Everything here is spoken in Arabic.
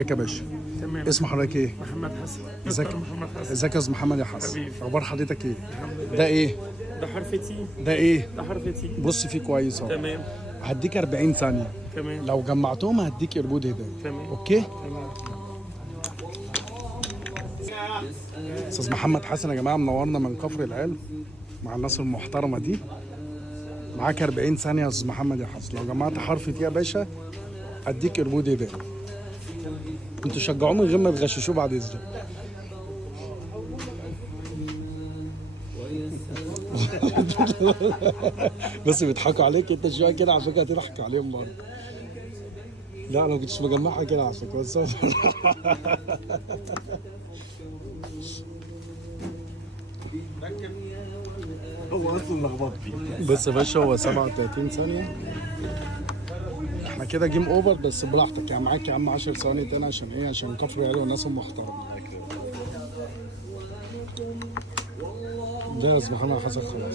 ازيك يا باشا؟ تمام. اسم حضرتك ايه؟ محمد حسن. ازيك؟ دكتور محمد حسن. ازيك يا استاذ محمد يا حسن؟ حبيبي. اخبار حضرتك ايه؟ الحمد لله. ده ايه؟ ده حرف تي. ده ايه؟ ده حرف تي. بص فيه كويس اهو. تمام. هديك 40 ثانية، تمام. لو جمعتهم هديك قربود هدايا. تمام. اوكي؟ تمام. استاذ محمد حسن يا جماعة منورنا من كفر العلم مع الناس المحترمة دي. معاك 40 ثانية يا استاذ محمد يا حسن، لو جمعت حرف تي يا باشا اديك قربود هدايا. انتوا شجعوه من غير ما تغششوه بعد اذنك. بس بيضحكوا عليك انت شويه كده عشان كده هتضحك عليهم برضه. لا انا ما كنتش مجمعها كده عشان كده بس. هو اصلا لخبطني. بس يا باشا هو 37 ثانيه. احنا كده جيم اوفر بس براحتك يعني، معاك يا عم 10 ثواني تاني عشان ايه؟ عشان كفر العلم والناس المحترمه. جاهز محمد حسن خلاص.